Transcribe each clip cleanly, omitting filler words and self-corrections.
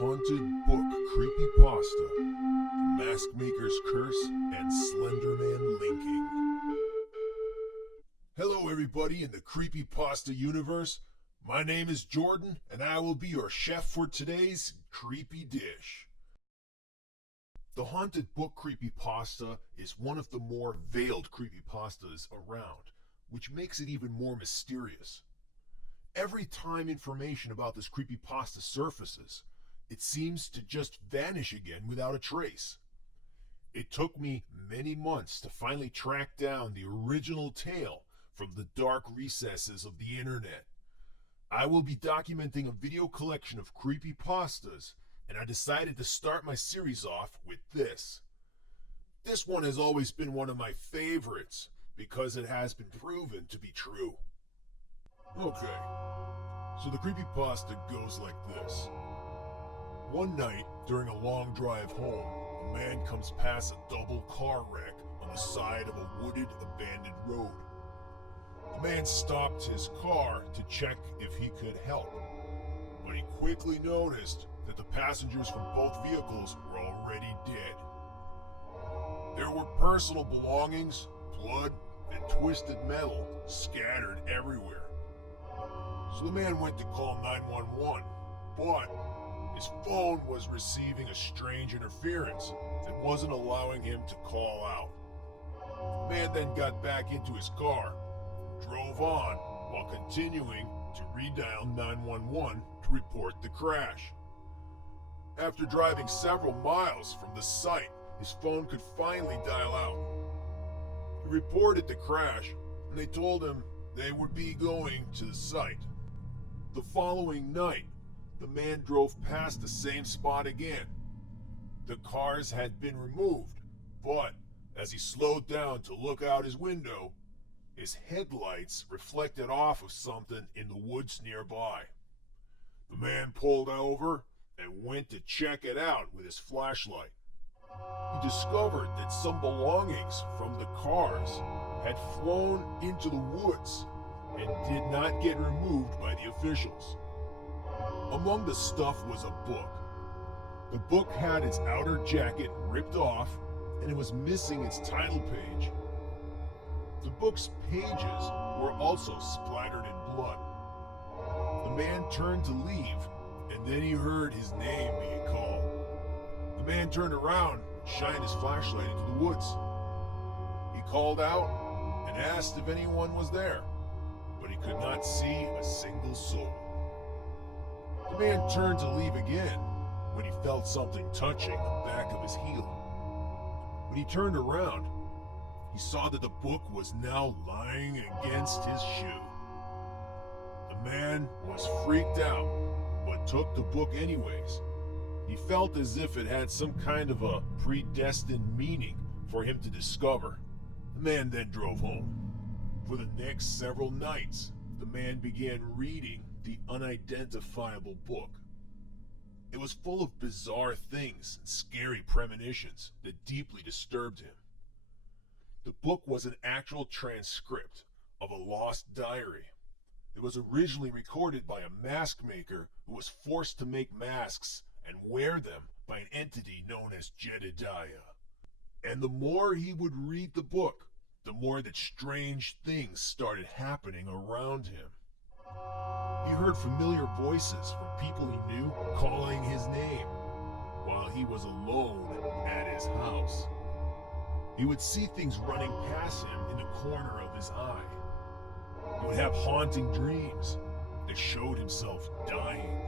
Haunted Book Creepypasta, The Mask Maker's Curse, and Slender Man linking. Hello everybody in the Creepypasta universe. My name is Jordan, and I will be your chef for today's creepy dish. The Haunted Book Creepypasta is one of the more veiled creepypastas around, which makes it even more mysterious. Every time information about this creepypasta surfaces, it seems to just vanish again without a trace. It took me many months to finally track down the original tale from the dark recesses of the internet. I will be documenting a video collection of creepypastas, and I decided to start my series off with this. This one has always been one of my favorites because it has been proven to be true. Okay, so the creepypasta goes like this. One night, during a long drive home, a man comes past a double car wreck on the side of a wooded, abandoned road. The man stopped his car to check if he could help, but he quickly noticed that the passengers from both vehicles were already dead. There were personal belongings, blood, and twisted metal scattered everywhere. So the man went to call 911, but his phone was receiving a strange interference that wasn't allowing him to call out. The man then got back into his car and drove on while continuing to redial 911 to report the crash. After driving several miles from the site, his phone could finally dial out. He reported the crash, and they told him they would be going to the site. The following night, the man drove past the same spot again. The cars had been removed, but as he slowed down to look out his window, his headlights reflected off of something in the woods nearby. The man pulled over and went to check it out with his flashlight. He discovered that some belongings from the cars had flown into the woods and did not get removed by the officials. Among the stuff was a book. The book had its outer jacket ripped off, and it was missing its title page. The book's pages were also splattered in blood. The man turned to leave, and then he heard his name being called. The man turned around and shined his flashlight into the woods. He called out and asked if anyone was there, but he could not see a single soul. The man turned to leave again when he felt something touching the back of his heel. When he turned around, he saw that the book was now lying against his shoe. The man was freaked out, but took the book anyways. He felt as if it had some kind of a predestined meaning for him to discover. The man then drove home. For the next several nights, the man began reading the unidentifiable book. It was full of bizarre things and scary premonitions that deeply disturbed him. The book was an actual transcript of a lost diary. It was originally recorded by a mask maker who was forced to make masks and wear them by an entity known as Jedediah. And the more he would read the book, the more that strange things started happening around him. He heard familiar voices from people he knew calling his name while he was alone at his house. He would see things running past him in the corner of his eye. He would have haunting dreams that showed himself dying.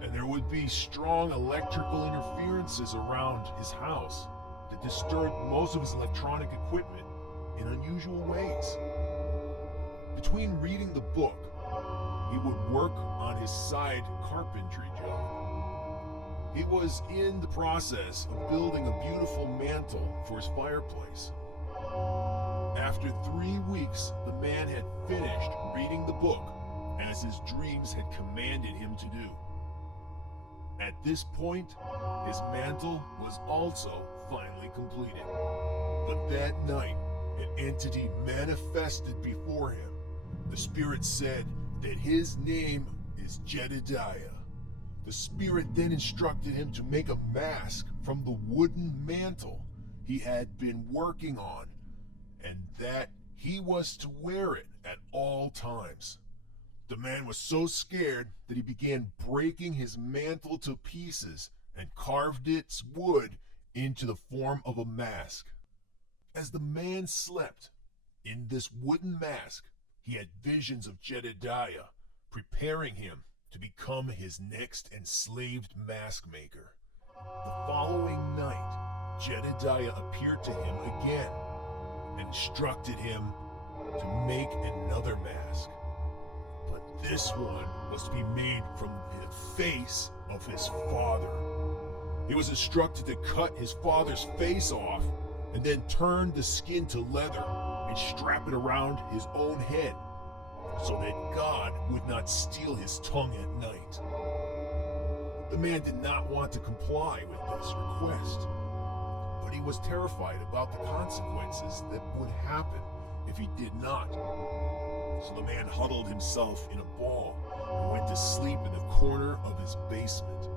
And there would be strong electrical interferences around his house that disturbed most of his electronic equipment in unusual ways. Between reading the book, he would work on his side carpentry job. He was in the process of building a beautiful mantle for his fireplace. After 3 weeks, the man had finished reading the book as his dreams had commanded him to do. At this point, his mantle was also finally completed. But that night, an entity manifested before him. The spirit said that his name is Jedediah. The spirit then instructed him to make a mask from the wooden mantle he had been working on, and that he was to wear it at all times. The man was so scared that he began breaking his mantle to pieces and carved its wood into the form of a mask. As the man slept in this wooden mask, he had visions of Jedediah preparing him to become his next enslaved mask maker. The following night, Jedediah appeared to him again and instructed him to make another mask. But this one was to be made from the face of his father. He was instructed to cut his father's face off and then turn the skin to leather and strap it around his own head, so that God would not steal his tongue at night. The man did not want to comply with this request, but he was terrified about the consequences that would happen if he did not. So the man huddled himself in a ball and went to sleep in the corner of his basement.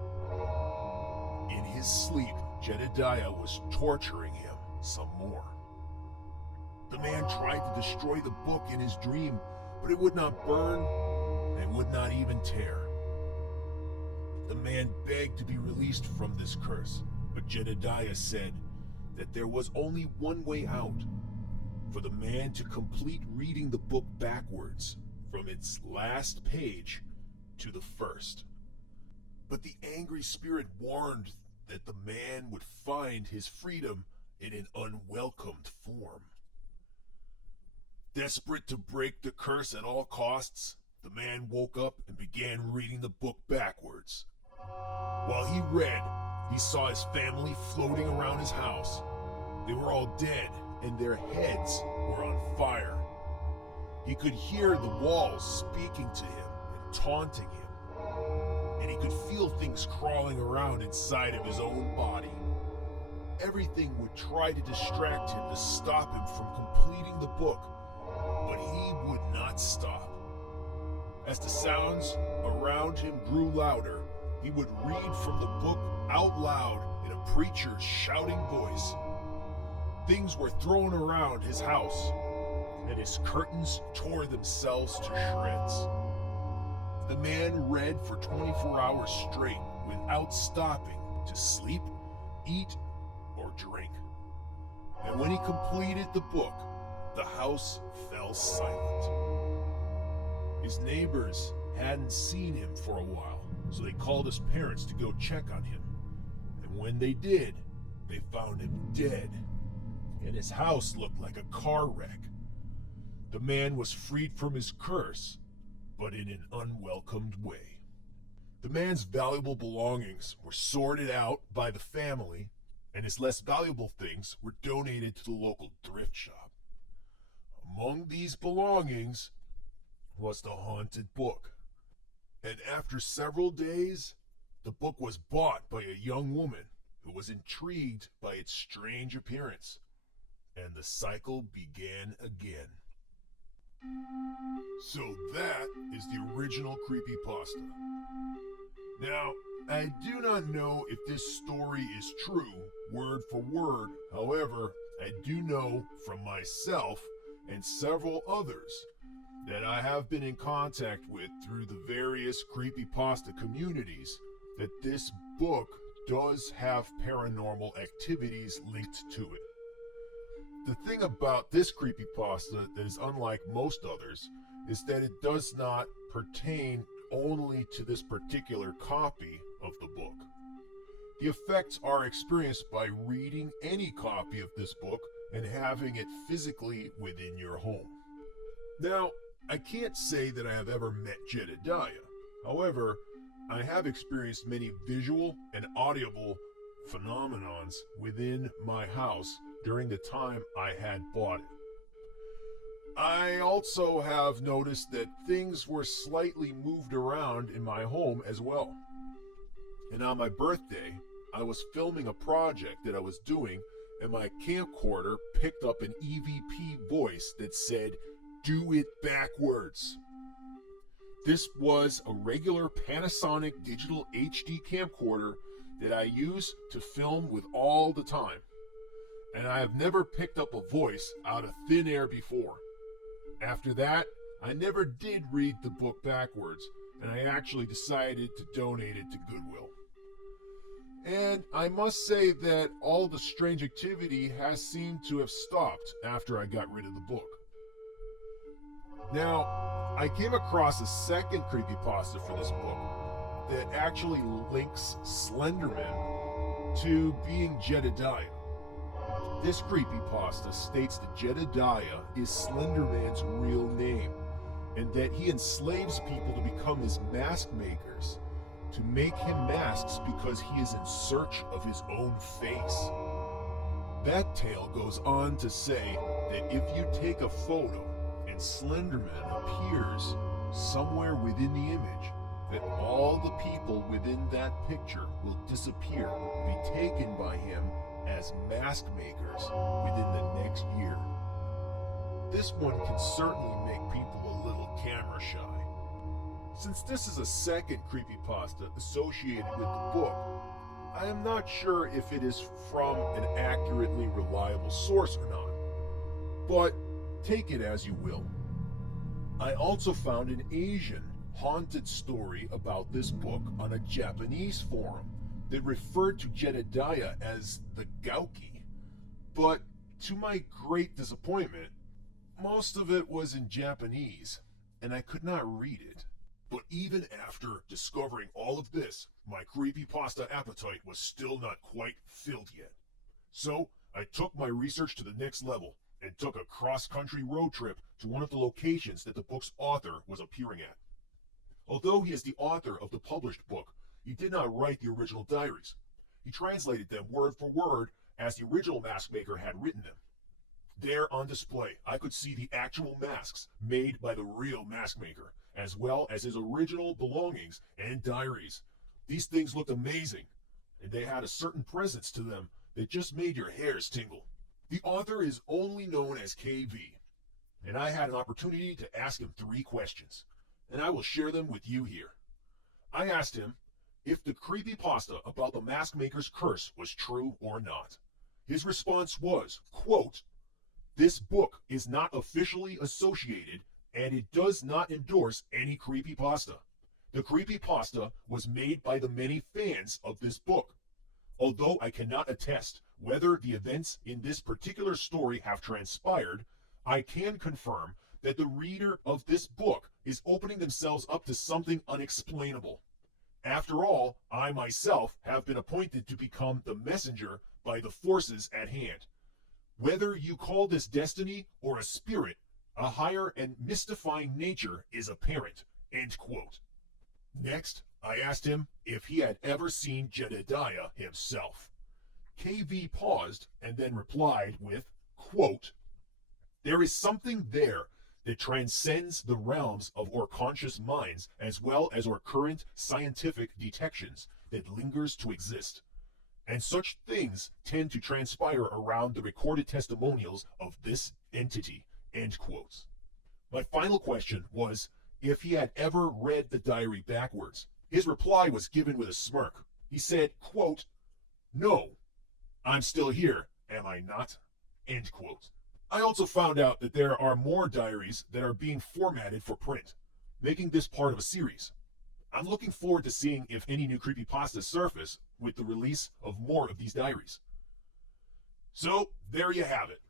In his sleep, Jedediah was torturing him some more. The man tried to destroy the book in his dream, but it would not burn and would not even tear. The man begged to be released from this curse, but Jedediah said that there was only one way out: for the man to complete reading the book backwards from its last page to the first. But the angry spirit warned that the man would find his freedom in an unwelcomed form. Desperate to break the curse at all costs, the man woke up and began reading the book backwards. While he read, he saw his family floating around his house. They were all dead, and their heads were on fire. He could hear the walls speaking to him and taunting him, and he could feel things crawling around inside of his own body. Everything would try to distract him to stop him from completing the book, but he would not stop. As the sounds around him grew louder, he would read from the book out loud in a preacher's shouting voice. Things were thrown around his house, and his curtains tore themselves to shreds. The man read for 24 hours straight without stopping to sleep, eat, or drink. And when he completed the book, the house fell silent. His neighbors hadn't seen him for a while, so they called his parents to go check on him. And when they did, they found him dead, and his house looked like a car wreck. The man was freed from his curse, but in an unwelcomed way. The man's valuable belongings were sorted out by the family, and his less valuable things were donated to the local thrift shop. Among these belongings was the haunted book, and after several days, the book was bought by a young woman who was intrigued by its strange appearance, and the cycle began again. So that is the original creepypasta. Now, I do not know if this story is true, word for word. However, I do know from myself and several others that I have been in contact with through the various creepypasta communities that this book does have paranormal activities linked to it. The thing about this creepypasta that is unlike most others is that it does not pertain only to this particular copy of the book. The effects are experienced by reading any copy of this book and having it physically within your home. Now, I can't say that I have ever met Jedediah. However, I have experienced many visual and audible phenomenons within my house during the time I had bought it. I also have noticed that things were slightly moved around in my home as well. And on my birthday, I was filming a project that I was doing, and my camcorder picked up an EVP voice that said, "Do it backwards." This was a regular Panasonic digital HD camcorder that I use to film with all the time. And I have never picked up a voice out of thin air before. After that, I never did read the book backwards, and I actually decided to donate it to Goodwill. And I must say that all the strange activity has seemed to have stopped after I got rid of the book. Now, I came across a second creepypasta for this book that actually links Slenderman to being Jedediah. This creepypasta states that Jedediah is Slenderman's real name, and that he enslaves people to become his mask makers, to make him masks because he is in search of his own face. That tale goes on to say that if you take a photo and Slenderman appears somewhere within the image, that all the people within that picture will disappear, be taken by him as mask makers within the next year. This one can certainly make people a little camera shy. Since this is a second creepypasta associated with the book, I am not sure if it is from an accurately reliable source or not, but take it as you will. I also found an Asian haunted story about this book on a Japanese forum that referred to Jedediah as the Gauki, but to my great disappointment, most of it was in Japanese, and I could not read it. But even after discovering all of this, my creepypasta appetite was still not quite filled yet. So I took my research to the next level and took a cross-country road trip to one of the locations that the book's author was appearing at. Although he is the author of the published book, he did not write the original diaries. He translated them word for word as the original mask maker had written them. There on display, I could see the actual masks made by the real mask maker, as well as his original belongings and diaries. These things looked amazing, and they had a certain presence to them that just made your hairs tingle. The author is only known as KV, and I had an opportunity to ask him 3 questions, and I will share them with you here. I asked him if the creepypasta about the mask maker's curse was true or not. His response was, quote, "This book is not officially associated and it does not endorse any creepypasta. The creepypasta was made by the many fans of this book. Although I cannot attest whether the events in this particular story have transpired, I can confirm that the reader of this book is opening themselves up to something unexplainable. After all, I myself have been appointed to become the messenger by the forces at hand. Whether you call this destiny or a spirit, a higher and mystifying nature is apparent." End quote. Next, I asked him if he had ever seen Jedediah himself. KV paused and then replied with, quote, "There is something there that transcends the realms of our conscious minds as well as our current scientific detections that lingers to exist. And such things tend to transpire around the recorded testimonials of this entity." End quotes. My final question was if he had ever read the diary backwards. His reply was given with a smirk. He said, quote, "No, I'm still here, am I not?" End quote. I also found out that there are more diaries that are being formatted for print, making this part of a series. I'm looking forward to seeing if any new creepypastas surface with the release of more of these diaries. So, there you have it.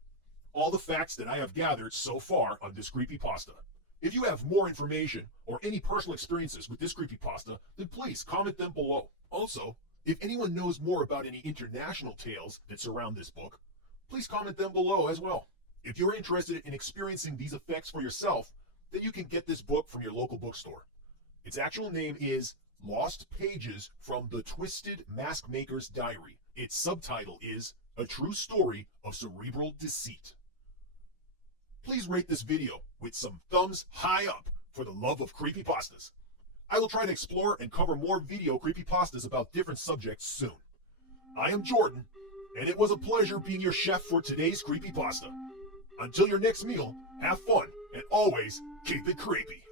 All the facts that I have gathered so far on this creepypasta. If you have more information or any personal experiences with this creepypasta, then please comment them below. Also, if anyone knows more about any international tales that surround this book, please comment them below as well. If you're interested in experiencing these effects for yourself, then you can get this book from your local bookstore. Its actual name is Lost Pages from the Twisted Mask Maker's Diary. Its subtitle is A True Story of Cerebral Deceit. Please rate this video with some thumbs high up for the love of creepypastas. I will try to explore and cover more video creepypastas about different subjects soon. I am Jordan, and it was a pleasure being your chef for today's creepypasta. Until your next meal, have fun and always keep it creepy.